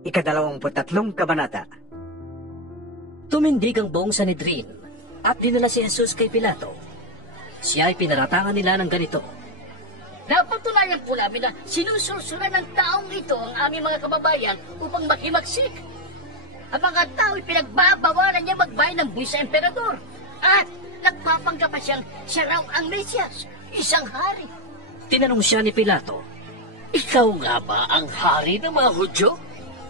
Ika-23 kabanata. Tumindig ang buong Sanhedrin at dinala si Jesus kay Pilato. Siya ay pinaratangan nila ng ganito. Napatunayan po namin na sinusursulan ng taong ito ang aming mga kababayan upang maghimagsik. Ang mga tao ay pinagbabawalan niya magbayad ng buwis sa emperador. At nagpapanggap pa siyang siya raw ang Mesyas, isang hari. Tinanong siya ni Pilato, Ikaw nga ba ang hari ng mga Hudyo?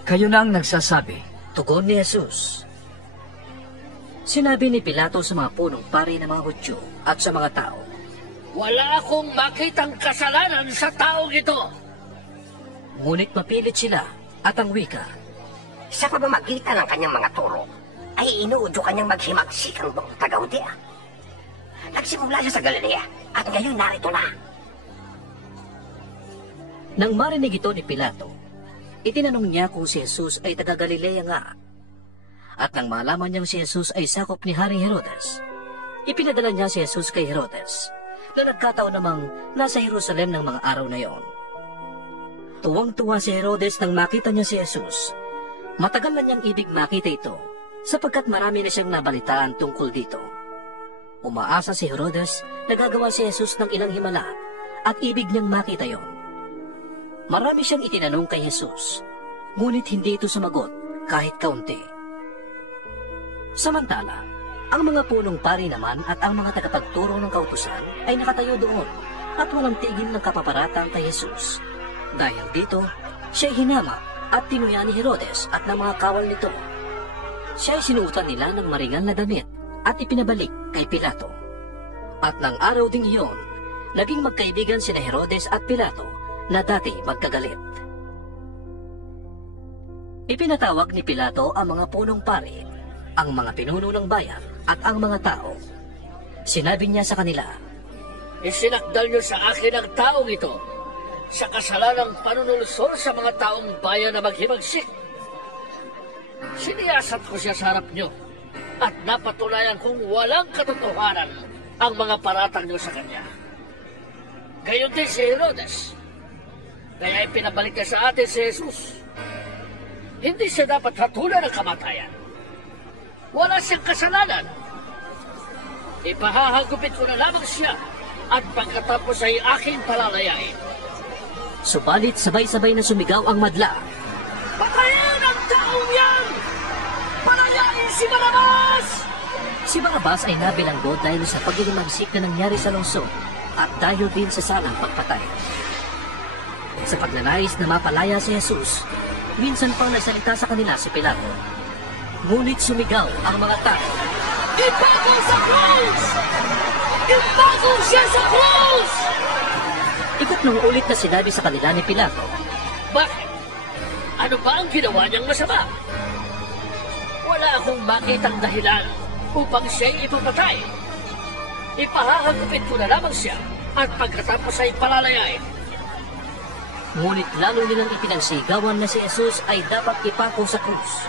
Kayo na ang nagsasabi. tugon ni Jesus. Sinabi ni Pilato sa mga punong pari ng mga Hudyo at sa mga tao, Wala akong makitang kasalanan sa taong ito. ngunit mapilit sila at ang wika. Sa pamamagitan ng kanyang mga turo, ay inuudyo kanyang maghimagsik ang buong taga-Judea. Nagsimula siya sa Galilea, at ngayon narito na. Nang marinig ito ni Pilato, itinanong niya kung si Jesus ay taga-Galilea nga. At nang malaman niyang si Jesus ay sakop ni Haring Herodes, ipinadala niya si Jesus kay Herodes, na nagkataon namang nasa Jerusalem ng mga araw na iyon. Tuwang-tuwa si Herodes nang makita niya si Jesus. Matagal na niyang ibig makita ito, sapagkat marami na siyang nabalitaan tungkol dito. Umaasa si Herodes na gagawa si Jesus ng ilang himala at ibig niyang makita yon. Marami siyang itinanong kay Jesus, ngunit hindi ito sumagot kahit kaunti. Samantala, ang mga punong pari naman at ang mga tagapagturo ng kautusan ay nakatayo doon at walang tigil ng kapaparatang kay Jesus. Dahil dito, siya'y hinama at tinuya ni Herodes at ng mga kawal nito. Siya'y sinuotan nila ng maringal na damit at ipinabalik kay Pilato. At ng araw ding iyon, naging magkaibigan sina Herodes at Pilato na dati magkagalit. Ipinatawag ni Pilato ang mga punong pari, ang mga pinuno ng bayan at ang mga tao. Sinabi niya sa kanila, Isinakdal niyo sa akin ang taong ito sa kasalanang panunulusor sa mga taong bayan na maghimagsik. Siniyasat ko siya sa harap niyo at napatunayan kong walang katotohanan ang mga paratang niyo sa kanya. Gayon din si Herodes. Kaya ipinabalik niya sa atin si Jesus. Hindi siya dapat hatulan ng kamatayan. Wala siyang kasalanan. Ipahahagupit ko na lamang siya at pagkatapos ay aking palalayain. subalit sabay-sabay na sumigaw ang madla. Patayin ang taong yan! Palayain si Barabas! Si Barabas ay nabilanggo dahil sa paghihimagsik na nangyari sa lungsod at dahil din sa salang pagpatay. Sa pagnanais na mapalaya si Jesus, minsan pang nagsalita sa kanila si Pilato. Ngunit sumigaw ang mga tao. Ipako sa krus! Ipako siya sa krus! Ikatlong ulit na sinabi sa kanila ni Pilato. Bakit? Ano ba ang ginawa niyang masama? Wala akong makitang dahilan upang siya'y ipapatay. Ipahahagupit ko na lamang siya at pagkatapos ay palalayain. Ngunit lalo nilang ipinagsigawan na si Jesus ay dapat ipako sa krus.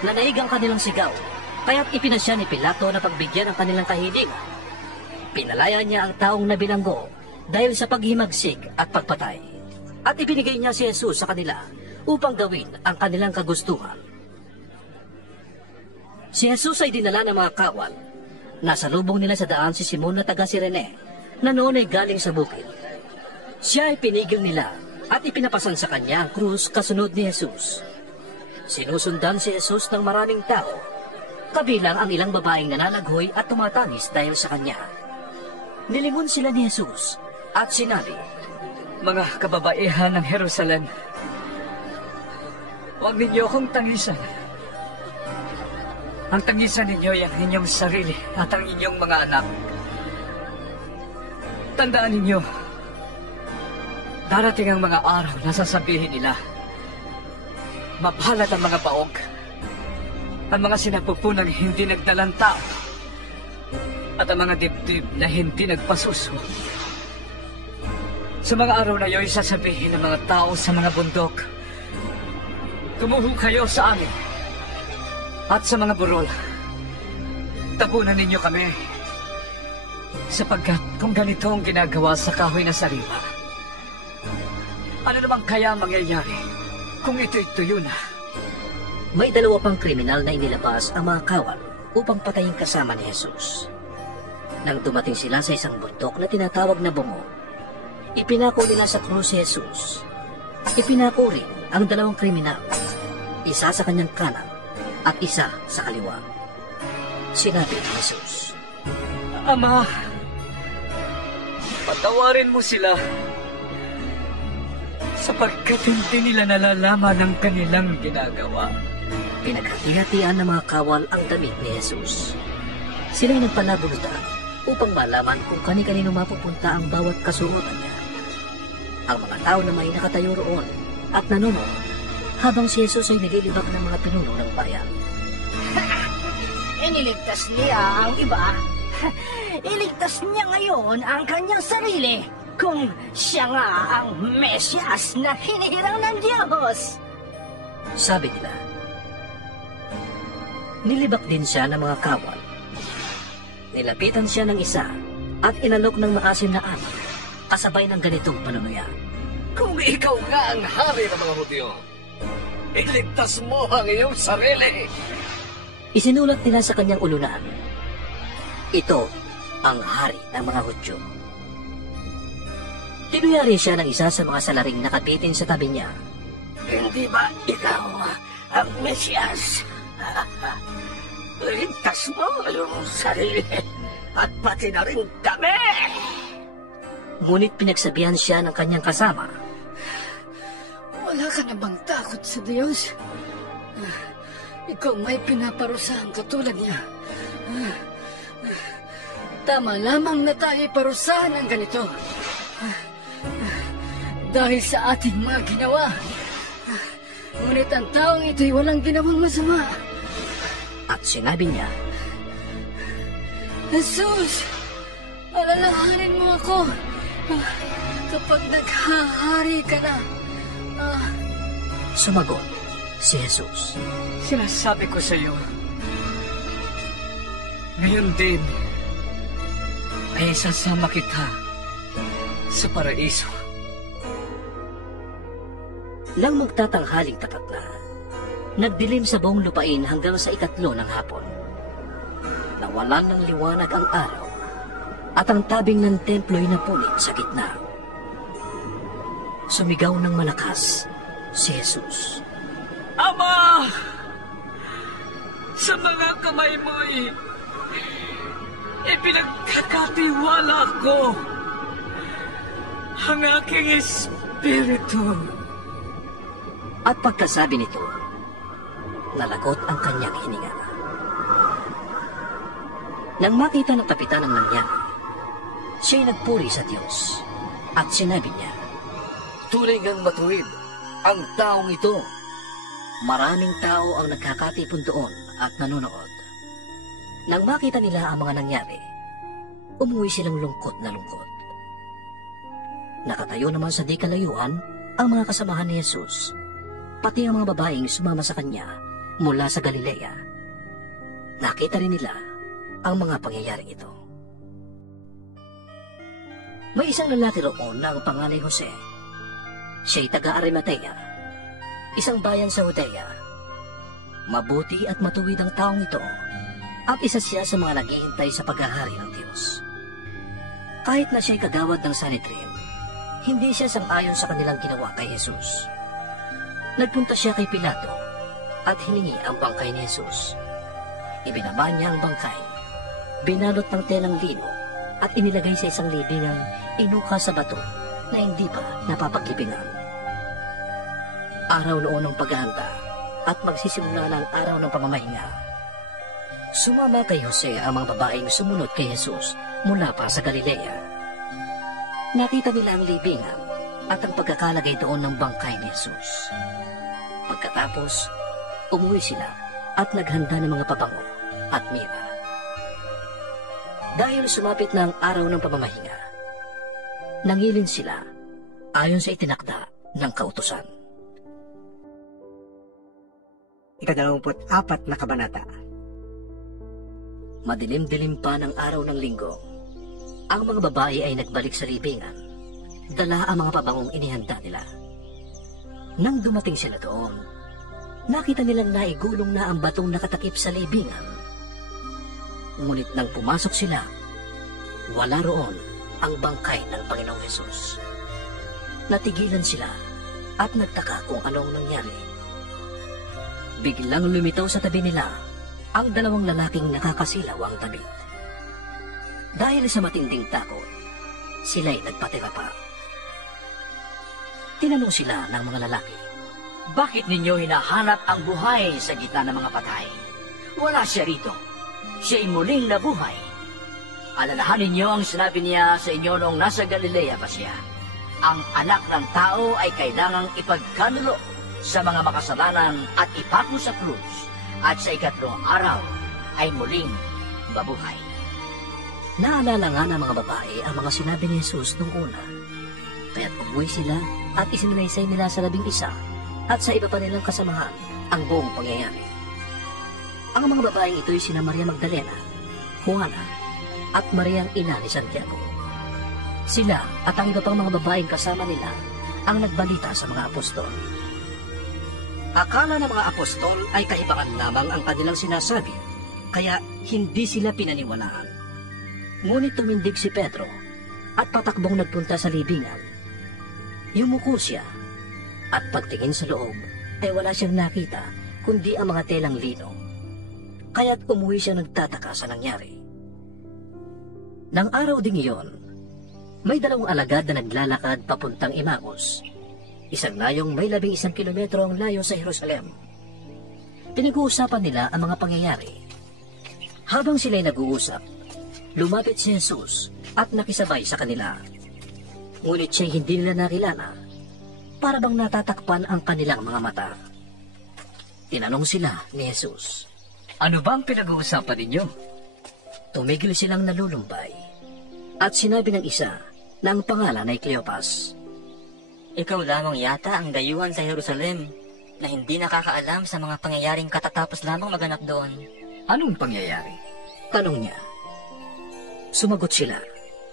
Nanaig ang kanilang sigaw, kaya't ipinasya ni Pilato na pagbigyan ang kanilang kahilingan. Pinalaya niya ang taong nabilanggo dahil sa paghimagsik at pagpatay. At ibinigay niya si Jesus sa kanila upang gawin ang kanilang kagustuhan. Si Jesus ay dinala ng mga kawal. Nasa lubong nila sa daan si Simon na taga Sirene, na noon ay galing sa bukid. Siya ay pinigil nila at ipinapasan sa kanya ang krus kasunod ni Jesus. Sinusundan si Jesus ng maraming tao, kabilang ang ilang babaeng nananaghoy at tumatangis dahil sa kanya. Nilingon sila ni Jesus at sinabi, Mga kababaihan ng Jerusalem, huwag ninyo akong tangisan. Ang tangisan ninyo ay ang inyong sarili at ang inyong mga anak. Tandaan ninyo, darating ang mga araw na sasabihin nila, mapahalat ang mga baog, ang mga sinapupunang hindi nagdalang tao, at ang mga dibdib na hindi nagpasuso. Sa mga araw na iyon, sasabihin ng mga tao sa mga bundok, tumuho kayo sa amin, at sa mga burol, tabunan ninyo kami, sapagkat kung ganito ang ginagawa sa kahoy na sariwa, ano naman kaya mangyayari kung ito'y tuyo na May dalawa pang kriminal na inilabas ang mga kawal upang patayin kasama ni Jesus. Nang dumating sila sa isang bundok na tinatawag na Bungo, ipinako nila sa krus si Jesus. Ipinako rin ang dalawang kriminal, isa sa kanyang kanan at isa sa kaliwa. Sinabi ni Jesus, Ama, patawarin mo sila sapagkat hindi nila nalalaman ang kanilang ginagawa. Pinaghati-hatian ng mga kawal ang damit ni Jesus. Sila'y nagpalabulutan upang malaman kung kani-kanino mapupunta ang bawat kasuotan niya. Ang mga tao na may nakatayo roon at nanonood habang si Jesus ay nililibak ng mga pinuno ng bayan. Iniligtas niya ang iba. Iligtas niya ngayon ang kanyang sarili kung siya nga ang Mesyas na hinihirang ng Diyos. Sabi nila. Nilibak din siya ng mga kawal. Nilapitan siya ng isa at inalok ng maasim na anak kasabay ng ganitong panunuya. Kung ikaw nga ang hari ng mga Hudyo, iligtas mo ang iyong sarili. Isinulat nila sa kanyang ulunan, ito ang hari ng mga Hudyo. Tinuyari siya ng isa sa mga salaring nakabitin sa tabi niya. Hindi ba ikaw ang Mesyas? Ligtas mo ang iyong sarili at pati na rin kami. Ngunit pinagsabihan siya ng kanyang kasama. Wala ka na bang takot sa Diyos? Ikaw may pinaparusahan katulad niya. Tama lamang na tayo parusahan ng ganito. Dahil sa ating mga ginawa. Ngunit ang taong ito'y walang ginawang masama. At sinabi niya, Jesus, alalahanin mo ako kapag naghahari ka na. Sumagot si Jesus. Sinasabi ko sa iyo, ngayon din ay isasama kita sa paraiso. Nang magtatanghaling tapat na, nagdilim sa buong lupain hanggang sa 3 ng hapon. Nawalan ng liwanag ang araw at ang tabing ng templo'y napunit sa gitna. Sumigaw ng malakas si Jesus. Ama! Sa mga kamay mo'y ipinagkakatiwala ko ang aking espiritu. At pagkasabi nito, nalagot ang kanyang hininga. Nang makita ng kapitan ang nangyari, siya'y nagpuri sa Diyos at sinabi niya, Tunay ngang matuwid ang taong ito. maraming tao ang nagkakatipon doon at nanonood. Nang makita nila ang mga nangyari, umuwi silang lungkot na lungkot. Nakatayo naman sa di kalayuan ang mga kasamahan ni Jesus, pati ang mga babaeng sumama sa kanya mula sa Galilea. Nakita rin nila ang mga pangyayaring ito. May isang lalaki roon na ang pangalan ay Jose. Siya'y taga-Arimatea, isang bayan sa Judea. Mabuti at matuwid ang taong ito at isa siya sa mga naghihintay sa paghahari ng Diyos. Kahit na siya'y kagawad ng Sanhedrin, hindi siya sang-ayon sa kanilang ginawa kay Jesus. Nagpunta siya kay Pilato at hiningi ang bangkay ni Jesus. Ibinaba niya ang bangkay, binalot ng telang lino at inilagay sa isang libingang inuka sa bato na hindi pa napapaglibingan. Araw noon ng paghahanda at magsisimula na ang araw ng pamamahinga. Sumama kay Jose ang mga babaeng sumunod kay Jesus mula pa sa Galilea. Nakita nila ang libingan at ang pagkakalagay doon ng bangkay ni Jesus. Pagkatapos, umuwi sila at naghanda ng mga pabango at mira. Dahil sumapit na ang araw ng pamamahinga, nangilin sila ayon sa itinakda ng kautusan. 24 na kabanata. Madilim-dilim pa ng araw ng linggo, ang mga babae ay nagbalik sa libingan, dala ang mga pabangong inihanda nila. Nang dumating sila doon, nakita nilang naigulong na ang batong nakatakip sa libingan. Ngunit nang pumasok sila, wala roon ang bangkay ng Panginoong Hesus. Natigilan sila at nagtaka kung anong nangyari. Biglang lumitaw sa tabi nila ang dalawang lalaking nakakasilaw ang tabit. Dahil sa matinding takot, sila'y nagpatira pa. Tinanong sila ng mga lalaki, Bakit ninyo hinahanap ang buhay sa gitna ng mga patay? Wala siya rito. Siya'y muling nabuhay. Alalahanin niyo ang sinabi niya sa inyo noong nasa Galilea pa siya. Ang anak ng tao ay kailangang ipagkanulo sa mga makasalanan at ipako sa krus, at sa ikatlong araw ay muling mabuhay. naalala nga ng mga babae ang mga sinabi ni Jesus nung una. Kaya't umuwi sila at isinalaysay nila sa 11 at sa iba pa nilang kasamahan ang buong pangyayari. Ang mga babaeng ito'y sina Maria Magdalena, Juana, at Maria ang ina ni Santiago. Sila at ang iba pang mga babaeng kasama nila ang nagbalita sa mga apostol. Akala ng mga apostol ay kaibakan lamang ang kanilang sinasabi, kaya hindi sila pinaniwalaan. Ngunit tumindig si Pedro at patakbong nagpunta sa libingan. Yumuko siya at pagtingin sa loob ay wala siyang nakita kundi ang mga telang lino. Kaya't umuwi siya nagtataka sa nangyari. Nang araw ding iyon, may 2 alagad na naglalakad papuntang Emmaus. Isang layong may 11 kilometro ang layo sa Jerusalem. Pinag-uusapan nila ang mga pangyayari. Habang sila'y nag-uusap, lumapit si Jesus at nakisabay sa kanila. Ngunit siya'y hindi nila nakilala, para bang natatakpan ang kanilang mga mata. Tinanong sila ni Jesus, Ano ba ang pinag-uusapan ninyo? tumigil silang nalulumbay, at sinabi ng isa na ang pangalan ay Cleopas. Ikaw lamang yata ang dayuhan sa Jerusalem na hindi nakakaalam sa mga pangyayaring katatapos lamang maganap doon. Anong pangyayari? Tanong niya. Sumagot sila.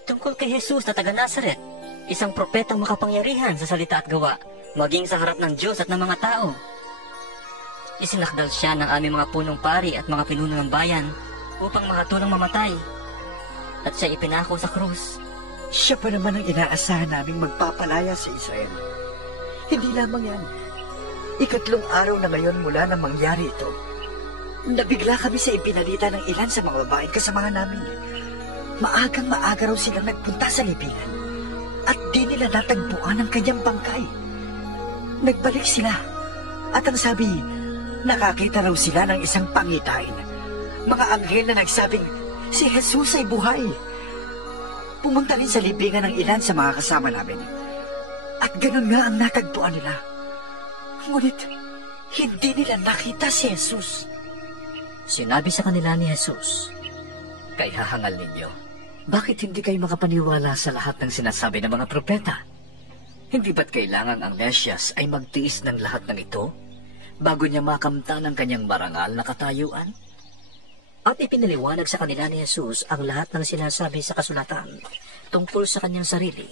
Tungkol kay Jesus na taga Nazaret, isang propetang makapangyarihan sa salita at gawa, maging sa harap ng Diyos at ng mga tao. Isinakdal siya ng aming mga punong pari at mga pinuno ng bayan upang makatulong mamatay, at siya ipinako sa krus. Siya pa naman ang inaasahan naming magpapalaya sa Israel. Hindi lamang yan. 3 araw na ngayon mula nang mangyari ito. Nabigla kami sa ipinalita ng ilan sa mga babaeng kasamahan namin. Maagang-maaga raw silang nagpunta sa libingan at di nila natagpuan ang kanyang bangkay. Nagbalik sila at ang sabi, nakakita raw sila ng isang pangitain. Mga anghel na nagsabing, si Jesus ay buhay. Pumunta rin sa libingan ng ilan sa mga kasama namin. At ganun nga ang natagpuan nila. Ngunit, hindi nila nakita si Jesus. Sinabi sa kanila ni Jesus, Kay hahangal ninyo. Bakit hindi kayo makapaniwala sa lahat ng sinasabi ng mga propeta? Hindi ba't kailangan ang Mesyas ay magtiis ng lahat ng ito bago niya makamtan ang kanyang marangal na katayuan? at ipinaliwanag sa kanila ni Jesus ang lahat ng sinasabi sa kasulatan tungkol sa kanyang sarili,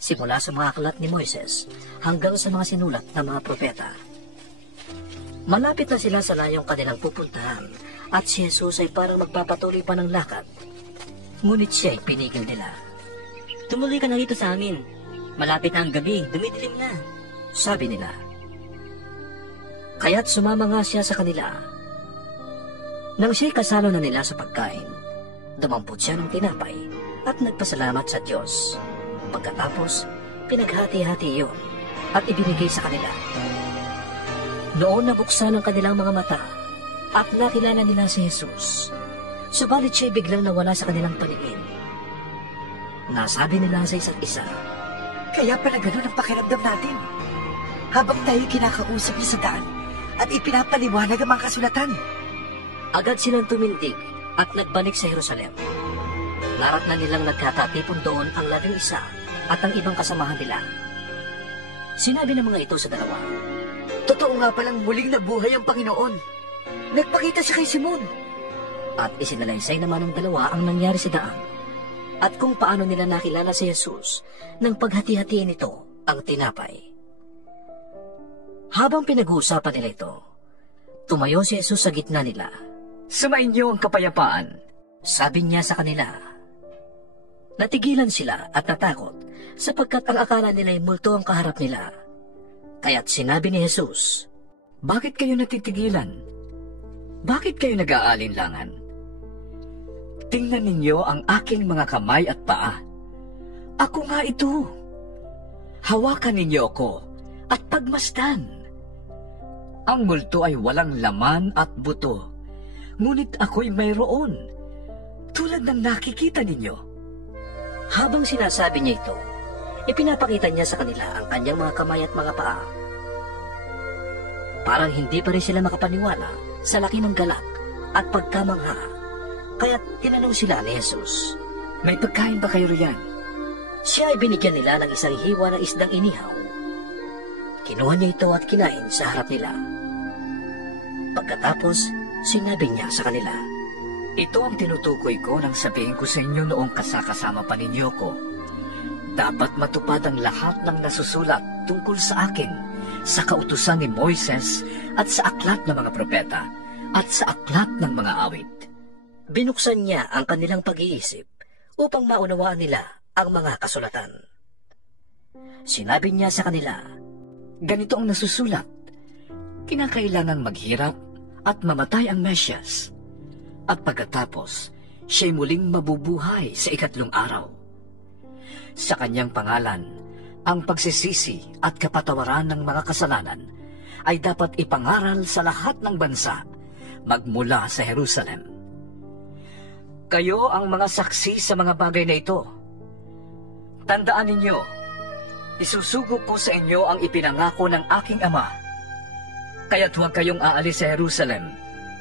simula sa mga aklat ni Moises hanggang sa mga sinulat ng mga propeta. Malapit na sila sa layong kanilang pupuntahan at si Jesus ay parang magpapatuloy pa ng lakad. Ngunit siya ay pinigil nila. Tumuloy ka na rito sa amin. Malapit na ang gabi, dumidilim na. Sabi nila. Kaya't sumama nga siya sa kanila. Nang siya'y kasalo na nila sa pagkain, dumampot siya ng tinapay at nagpasalamat sa Diyos. Pagkatapos, pinaghati-hati iyon at ibinigay sa kanila. Noon nabuksan ang kanilang mga mata at nakilala nila si Jesus. Subalit siya'y biglang nawala sa kanilang paningin. Nasabi nila sa isa't isa, Kaya pala ganun ang pakiramdam natin. Habang tayo kinakausap niya sa daan at ipinapaliwanag ang mga kasulatan. agad silang tumindig at nagbalik sa Jerusalem. Naratnan nilang nagkatatipon doon ang 11 at ang ibang kasamahan nila. Sinabi ng mga ito sa dalawa, Totoo nga palang muling nabuhay ang Panginoon. Nagpakita siya kay Simon. at isinalaysay naman ng dalawa ang nangyari sa daan at kung paano nila nakilala si Jesus nang paghati-hatiin ito ang tinapay. Habang pinag-uusapan nila ito, Tumayo si Jesus sa gitna nila. Sumainyo ang kapayapaan. Sabi niya sa kanila. Natigilan sila at natakot sapagkat ang akala nila ay multo ang kaharap nila. Kaya't sinabi ni Jesus, Bakit kayo natitigilan? Bakit kayo nag-aalinlangan? Tingnan ninyo ang aking mga kamay at paa. Ako nga ito. Hawakan ninyo ako at pagmasdan. Ang multo ay walang laman at buto, ngunit ako'y mayroon, tulad ng nakikita ninyo. Habang sinasabi niya ito, ipinapakita niya sa kanila ang kanyang mga kamay at mga paa. Parang hindi pa rin sila makapaniwala sa laki ng galak at pagkamangha, kaya't tinanong sila ni Jesus. May pagkain ba kayo riyan? Siya ay binigyan nila ng isang hiwa ng isdang inihaw. Kinuha niya ito at kinain sa harap nila. Pagkatapos, sinabi niya sa kanila, Ito ang tinutukoy ko nang sabihin ko sa inyo noong kasakasama pa ninyo ko. Dapat matupad ang lahat ng nasusulat tungkol sa akin sa kautusan ni Moises at sa aklat ng mga propeta at sa aklat ng mga awit. Binuksan niya ang kanilang pag-iisip upang maunawaan nila ang mga kasulatan. Sinabi niya sa kanila, Ganito ang nasusulat. Kinakailangang maghirap at mamatay ang Mesyas. At pagkatapos, siya'y muling mabubuhay sa 3 araw. Sa kanyang pangalan, ang pagsisisi at kapatawaran ng mga kasalanan ay dapat ipangaral sa lahat ng bansa, magmula sa Jerusalem. Kayo ang mga saksi sa mga bagay na ito. Tandaan ninyo, isusugo ko sa inyo ang ipinangako ng aking Ama. Kaya't huwag kayong aalis sa Jerusalem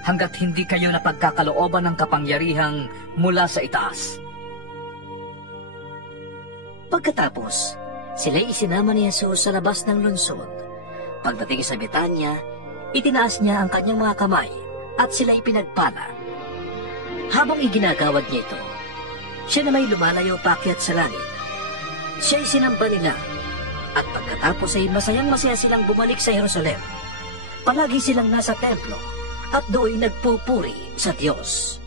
hanggat hindi kayo napagkakalooban ng kapangyarihang mula sa itaas. Pagkatapos, sila'y isinama ni Jesus sa labas ng lungsod. Pagdating sa Betanya, itinaas niya ang kanyang mga kamay at sila'y pinagpala. Habang iginagawad niya ito, siya na may lumalayo paakyat sa langit. Siya'y sinamba nila at pagkatapos ay masayang-masaya silang bumalik sa Jerusalem. Palagi silang nasa templo at doon nagpupuri sa Diyos.